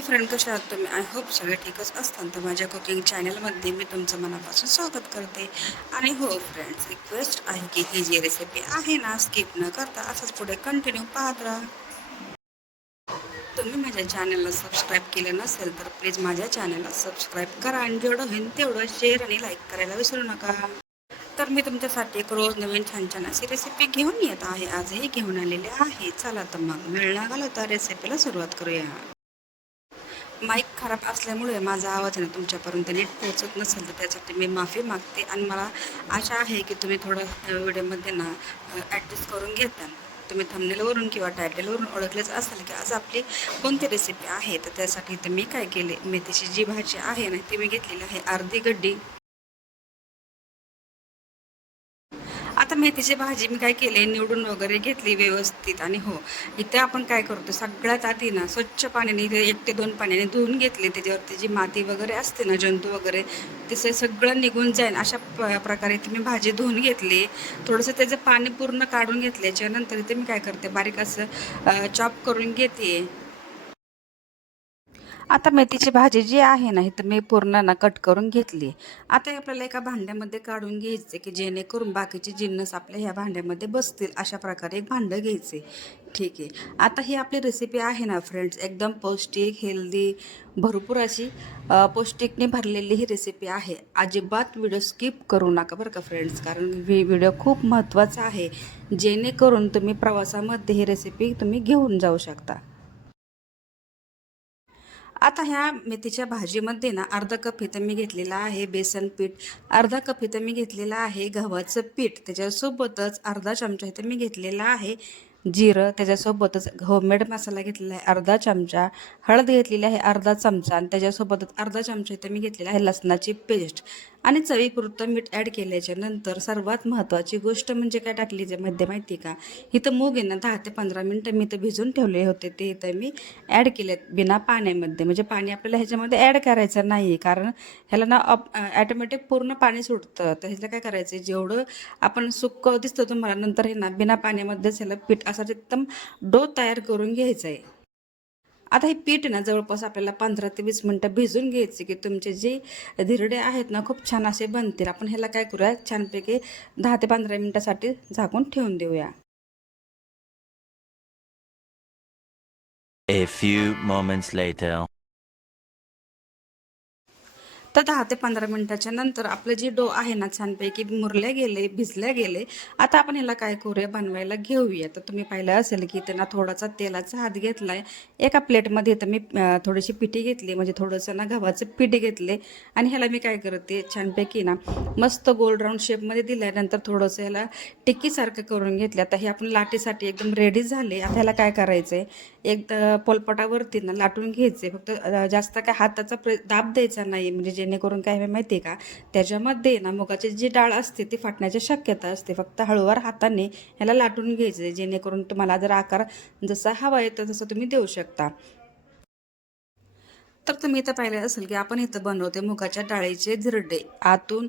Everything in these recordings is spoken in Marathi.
हाय फ्रेंड, कशा आहात तुम्ही? आय होप सगळे ठीकच असतात. तर माझ्या कुकिंग चॅनलमध्ये मी तुमचं मनापासून स्वागत करते. आणि हो फ्रेंड्स, रिक्वेस्ट आहे की ही जी रेसिपी आहे ना, स्किप न करता असंच पुढे कंटिन्यू पाहत राहा. तुम्ही माझ्या चॅनलला सबस्क्राईब केलं नसेल तर प्लीज माझ्या चॅनलला सबस्क्राईब करा आणि जेवढं होईल तेवढं शेअर आणि लाईक करायला विसरू नका. तर मी तुमच्यासाठी एक रोज नवीन छान छान अशी रेसिपी घेऊन येत आहे. आजही घेऊन आलेली आहे. चला तर मग वेळ न घालवता रेसिपीला सुरुवात करूया. माईक खराब असल्यामुळे माझा आवाज आहे ना तुमच्यापर्यंत नीट पोहोचत नसेल तर त्यासाठी मी माफी मागते. आणि मला आशा आहे की तुम्ही थोडं व्हिडिओमध्ये ना ॲडजस्ट करून घेता. तुम्ही थंबनेलवरून किंवा टायटलवरून ओळखलेच असाल की आज आपली कोणती रेसिपी आहे. तर त्यासाठी तर मी काय केले, मेथीची जी भाजी आहे ना ती मी घेतलेली आहे अर्धी गड्डी. आता मेथीची भाजी मी काय केले, निवडून वगैरे घेतली व्यवस्थित. आणि हो, इथे आपण काय करतो, सगळ्यात आधी ना स्वच्छ पाण्याने इथे 1 ते 2 पाण्याने धुवून घेतले. त्याच्यावरती जी माती वगैरे असते ना, जंतू वगैरे, ते सगळं निघून जाईल अशा प्रकारे इथे मी भाजी धुवून घेतली. थोडंसं त्याचं पाणी पूर्ण काढून घेतल्याच्या नंतर इथे मी काय करते, बारीक असं चॉप करून घेते. आता मेथीची भाजी जी आहे ना, ही तर मी पूर्ण ना कट करून घेतली. आता हे आपल्याला एका भांड्यामध्ये काढून घ्यायचे की जेणेकरून बाकीचे जिन्नस आपल्या ह्या भांड्यामध्ये बसतील. अशा प्रकारे एक भांडं घ्यायचे. ठीक आहे. आता ही आपली रेसिपी आहे ना फ्रेंड्स, एकदम पौष्टिक, हेल्दी, भरपूर अशी पौष्टिकने भरलेली ही रेसिपी आहे. अजिबात व्हिडिओ स्किप करू नका बरं का फ्रेंड्स, कारण व्हिडिओ खूप महत्त्वाचा आहे. जेणेकरून तुम्ही प्रवासामध्ये ही रेसिपी तुम्ही घेऊन जाऊ शकता. आता ह्या मेथीच्या भाजीमध्ये ना अर्धा कप इथं मी घेतलेला आहे बेसन पीठ, अर्धा कप इथं मी घेतलेला आहे गव्हाचं पीठ, त्याच्यासोबतच अर्धा चमचा इथं मी घेतलेला आहे जिरं, त्याच्यासोबतच होममेड मसाला घेतलेला आहे अर्धा चमचा, हळद घेतलेली आहे अर्धा चमचा, आणि त्याच्यासोबतच अर्धा चमचा इथं मी घेतलेला आहे लसणाची पेस्ट, आणि चवीपुरतं मीठ ॲड केल्याच्या नंतर सर्वात महत्त्वाची गोष्ट म्हणजे काय टाकली मध्ये माहिती का, इथं मूग आहे ना 10 ते 15 मिनटं मी इथं भिजून ठेवले होते, ते इथं मी ॲड केलेत बिना पाण्यामध्ये. म्हणजे पाणी आपल्याला ह्याच्यामध्ये ॲड करायचं नाही आहे, कारण ह्याला ना ॲटोमॅटिक पूर्ण पाणी सुटतं. तर ह्याला काय करायचं आहे, जेवढं आपण सुक्कं दिसतं तुम्हाला नंतर हे ना बिना पाण्यामध्येच ह्याला पीठ असं एकदम डो तयार करून घ्यायचं आहे. आता हे पीठ ना जवळपास आपल्याला 15 ते 20 मिनटं भिजून घ्यायचे की तुमचे जे धिरडे आहेत ना खूप छान असे बनतील. आपण ह्याला काय करूया, छानपैकी 10 ते 15 मिनटासाठी झाकून ठेवून देऊया. A few moments later. तर 10 ते 15 मिनिटाच्या नंतर आपलं जे डो आहे ना छानपैकी मुरले गेले, भिजले गेले. आता आपण ह्याला काय करूया, बनवायला घेऊया. तर तुम्ही पाहिलं असेल की त्यांना थोडासा तेलाचा हात घेतला आहे. एका प्लेटमध्ये तर मी थोडीशी पिठी घेतली, म्हणजे थोडंसं ना गव्हाचं पीठ घेतले. आणि ह्याला मी काय करते, छानपैकी ना मस्त गोल राऊंड शेपमध्ये दिल्यानंतर थोडंसं ह्याला टिक्कीसारखं करून घेतलं. आता हे आपण लाटीसाठी एकदम रेडी झाले. आता ह्याला काय करायचं आहे, एक पोलपाटावरती ना लाटून घ्यायचे. फक्त जास्त काय हाताचा दाब द्यायचा नाही, म्हणजे जेणेकरून काय माहिती आहे का, त्याच्यामध्ये ना मुगाची जी डाळ असते ती फाटण्याची शक्यता असते. फक्त हळूवार हाताने ह्याला लाटून घ्यायचं, जेणेकरून तुम्हाला जर आकार जसा हवा येतो तसं तुम्ही देऊ शकता. तर तुम्ही इथं पाहिलं असेल की आपण इथं बनवते मुगाच्या डाळीचे धिरडे. आतून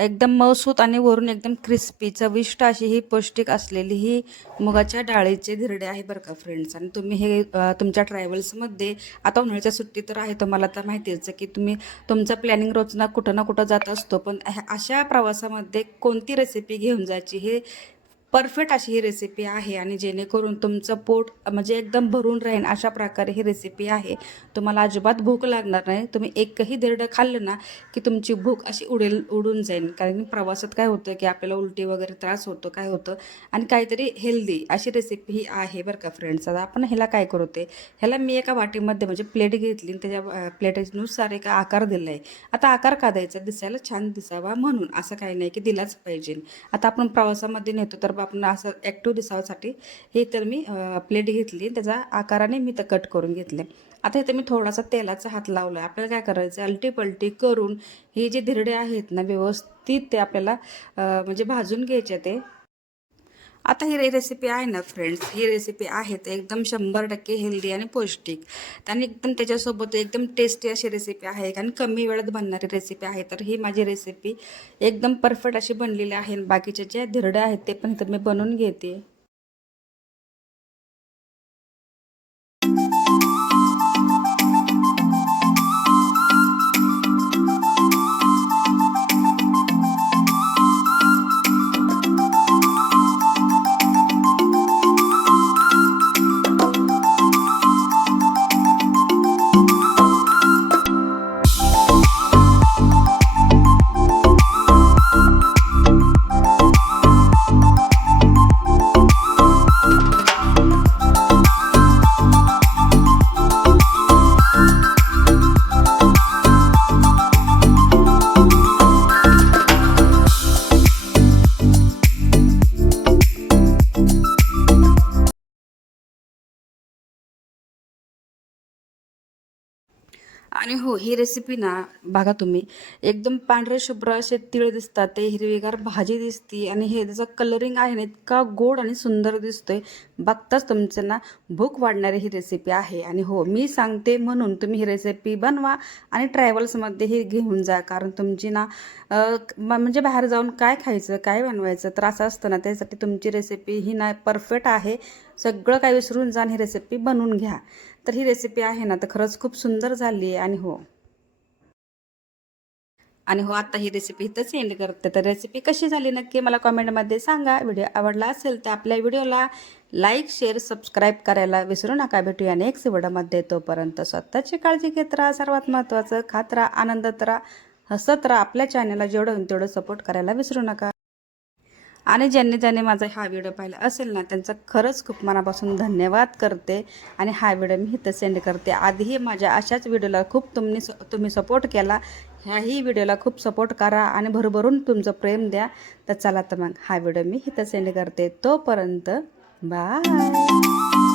एकदम मऊसूत आणि वरून एकदम क्रिस्पी, चविष्ट अशी ही पौष्टिक असलेली ही मुगाच्या डाळीचे धिरडे आहे बरं का फ्रेंड्स. आणि तुम्ही हे तुमच्या ट्रॅव्हल्समध्ये, आता उन्हाळ्याच्या सुट्टी तर आहे तुम्हाला तर माहितीच की तुम्ही तुमचं प्लॅनिंग रोज ना कुठं ना कुठं जात असतो. पण अशा प्रवासामध्ये कोणती रेसिपी घेऊन जायची हे परफेक्ट अशी ही रेसिपी आहे. आणि जेणेकरून तुमचं पोट म्हणजे एकदम भरून राहील अशा प्रकारे ही रेसिपी आहे. तुम्हाला अजिबात भूक लागणार नाही. तुम्ही एकही धिरडं खाल्लं ना की तुमची भूक अशी उडून जाईल. कारण प्रवासात काय होतं की आपल्याला उलटी वगैरे त्रास होतो, काय होतं, आणि काहीतरी हेल्दी अशी रेसिपी ही आहे बरं का फ्रेंड्स. आता आपण ह्याला काय करते, ह्याला मी एका वाटीमध्ये म्हणजे प्लेट घेतली, त्याच्या प्लेटनुसार एक आकार दिला आहे. आता आकार का द्यायचा, दिसायला छान दिसावा म्हणून, असं काही नाही की दिलाच पाहिजे. आता आपण प्रवासामध्ये नेतो तर आपण असं ॲक्टिव्ह दिसावासाठी हे तर मी प्लेट घेतली, त्याचा आकाराने मी तर कट करून घेतले. आता इथे मी थोडासा तेलाचा हात लावला आहे. आपल्याला काय करायचं, अलटी पलटी करून हे जे धिरडे आहेत ना व्यवस्थित ते आपल्याला म्हणजे भाजून घ्यायचे ते. आता ही रेसिपी आहे ना फ्रेंड्स, ही रेसिपी आहे ते एकदम 100% हेल्दी आणि पौष्टिक. आणि एकदम त्याच्यासोबत एकदम टेस्टी अशी रेसिपी आहे आणि कमी वेळात बनणारी रेसिपी आहे. तर ही माझी रेसिपी एकदम परफेक्ट अशी बनलेली आहे. बाकीचे जे धिरडे आहेत ते पण इथं मी बनवून घेते. आणि हो, ही रेसिपी ना बघा तुम्ही एकदम पांढरे शुभ्र असे तीळ दिसतात, ते हिरवीगार भाजी दिसती आणि हे त्याचं कलरिंग आहे ना इतका गोड आणि सुंदर दिसतोय. बघताच तुमचं ना भूक वाढणारी ही रेसिपी आहे. आणि हो, मी सांगते म्हणून तुम्ही ही रेसिपी बनवा आणि ट्रॅव्हल्समध्ये ही घेऊन जा. कारण तुमची ना म्हणजे बाहेर जाऊन काय खायचं, काय बनवायचं तर असं असतं ना, त्यासाठी तुमची रेसिपी ही ना परफेक्ट आहे. सगळं काही विसरून जा ही रेसिपी बनवून घ्या. तर ही रेसिपी आहे ना तर खरंच खूप सुंदर झाली आहे. आणि हो, आता ही रेसिपी इथंच एंड करते. तर रेसिपी कशी झाली नक्की मला कमेंटमध्ये सांगा. व्हिडिओ आवडला असेल तर आपल्या व्हिडिओला लाईक, शेअर, सबस्क्राईब करायला विसरू नका. भेटूया नेक्स्ट व्हिडिओमध्ये. तोपर्यंत स्वतःची काळजी घेत राहा. सर्वात महत्त्वाचं खात राहा, आनंदात राहा, हसत राहा. आपल्या चॅनलला जेवढं होईल तेवढं सपोर्ट करायला विसरू नका. आणि ज्यांनी माझा हा व्हिडिओ पाहिला असेल ना त्यांचं खरंच खूप मनापासून धन्यवाद करते. आणि हा व्हिडिओ मी इथं सेंड करते. आधीही माझ्या अशाच व्हिडिओला खूप तुम्ही सपोर्ट केला. ह्याही व्हिडिओला खूप सपोर्ट करा आणि भरभरून तुमचं प्रेम द्या. तर चला तर मग हा व्हिडिओ मी इथं सेंड करते. तोपर्यंत बाय.